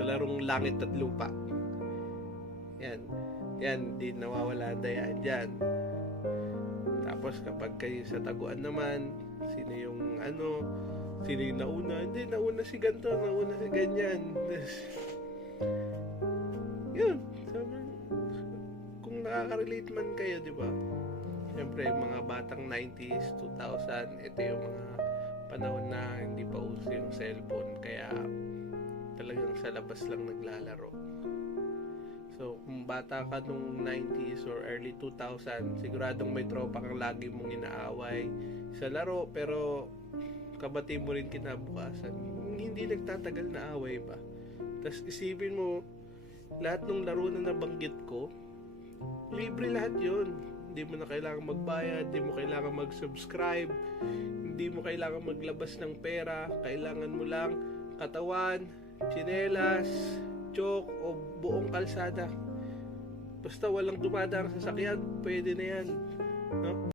Kalarong langit at lupa. Yan. Yan, di nawawala dayaan dyan. Tapos kapag kayo sa taguan naman, sino yung sino yung nauna? Hindi, nauna si ganito, nauna si ganyan. Yun. Kung nakaka-relate man kayo, di ba? Siyempre, yung mga batang 90s, 2000, ito yung mga panahon na hindi pa uso yung cellphone. Kaya talagang sa labas lang naglalaro. So, kung bata ka nung 90s or early 2000, siguradong may tropa kang lagi mong inaaway sa laro, pero kabati mo rin kinabukasan. Hindi nagtatagal na away ba? Tapos isipin mo, lahat ng laro na nabanggit ko, libre lahat yun. Hindi mo na kailangan magbayad, hindi mo kailangan mag-subscribe, hindi mo kailangan maglabas ng pera, kailangan mo lang katawan, tsinelas, chok o buong kalsada. Basta walang dumadaang sasakyan, pwede na yan. No?